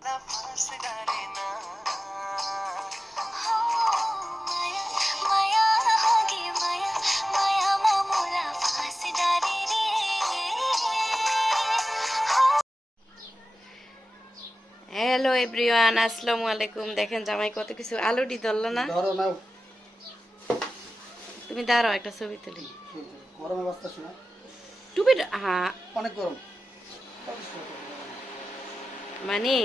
Hello everyone, আসসালামু আলাইকুম। দেখেন জামাই কত কিছু আলুডি ধরলো না। তুমি দাঁড়াও, একটা ছবি তুলি। গরমে বাঁচতেছি না, টুপি হ্যাঁ, অনেক গরম। মানে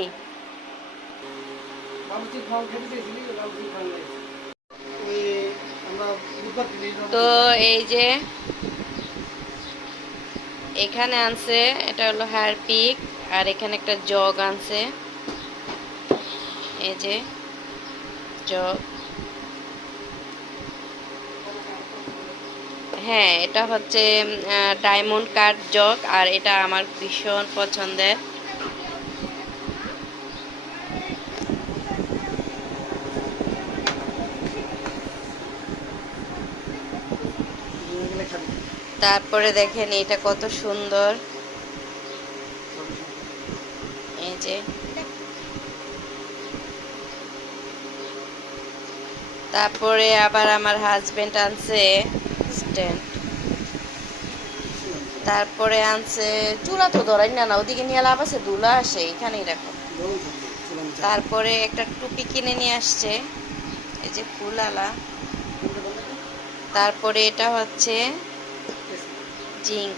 তো এই যে এখানে আনছে, এটা হলো হারপিক, আর এখানে একটা জগ আনছে। এই যে জগ, হ্যাঁ এটা হচ্ছে ডায়মন্ড কাট জগ, আর এটা আমার ভীষণ পছন্দের। তারপরে দেখেন এটা কত সুন্দর, এই যে। তারপরে আবার আমার হাজবেন্ড আনছে স্ট্যান্ড। তারপরে আনছে চুলা, তো ধরাই না, ওদিকে নিয়ে লাভ আছে, ধুলা আসে, এখানেই রাখো। তারপরে একটা টুপি কিনে নিয়ে আসছে, এই যে ফুলালা। তারপরে এটা হচ্ছে জিঙ্ক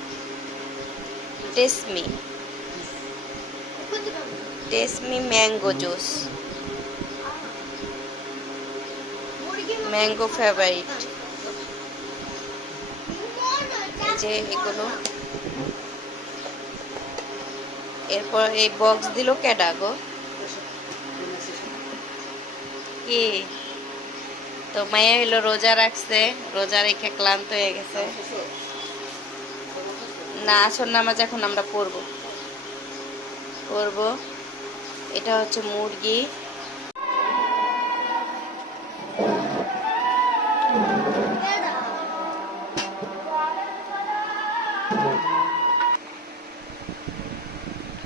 টেসমি টেসমি ম্যাঙ্গো জুস, ম্যাঙ্গো ফেভারিট। এই যে এগুলো। এরপর এই বক্স দিল কেডা গো, কি? তো মায়া হইলো রোজা রাখছে, রোজা রেখে ক্লান্ত হয়ে গেছে। না, আসর নামাজ এখন আমরা পড়বো। এটা হচ্ছে মুরগি।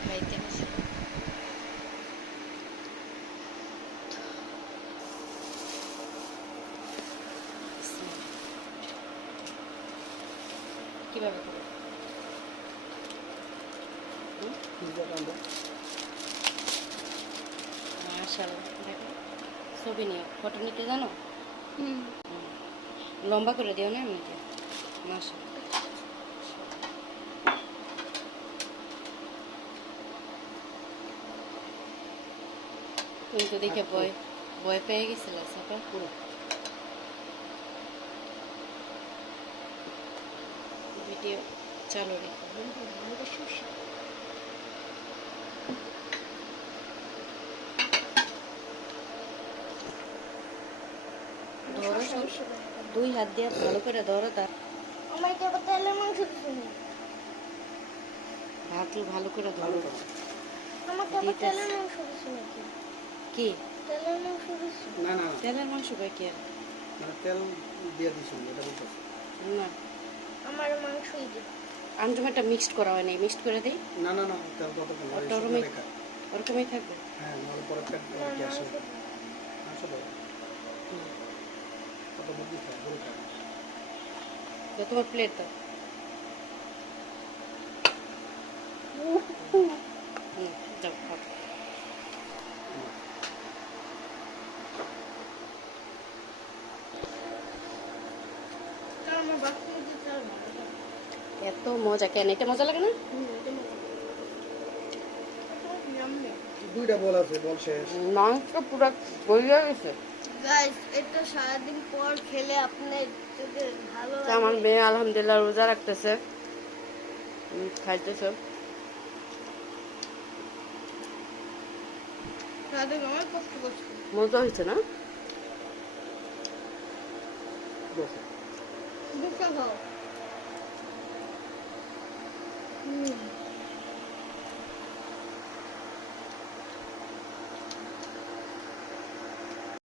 খাইতে বসে। কিভাবে করবো? মাশাআল্লাহ, দেখো ছবি নিও, ফটো নিতে জানো? লম্বা করে দিও না এমনিতে। মাশাআল্লাহ, তুমি তো দেখে ভয় পেয়ে গেছিল সাপা। ভিডিও চালু রেখো। ধরো সব, দুই হাত দিয়ে ভালো করে ধরো। হাত ভালো করে ধরো। কি না না, তেলের মাংস কয় কি? মানে তেল দিয়ে দিছি এটা বলতেছি না, আমার মাংসই দিই। আঞ্জুমাটা মিক্সড করা হয় নাই, মিক্সড করে দিই। না না না, তেল কত কম আর ওরকমই ওরকমই থাকবে। হ্যাঁ, নাহলে পরে পেট গ্যাস হবে। আসলে কত বুদ্ধি খায় গরু খায়। তো তোমার প্লেট দাও। যাও খাও। এত মজা কেন? এটা মজা লাগে না? দুইটা বল আছে, বল শেষ। মাংস পুরো গলিয়ে গেছে। গাইস, এটা সারাদিন পর খেলে আপনার ভালো তো আমার লাগবে। মেয়ে আলহামদুলিল্লাহ রোজা রাখতেছে, খাইতেছে। সারাদিন আমার কষ্ট করছে। মজা হয়েছে না? দুটো খাও।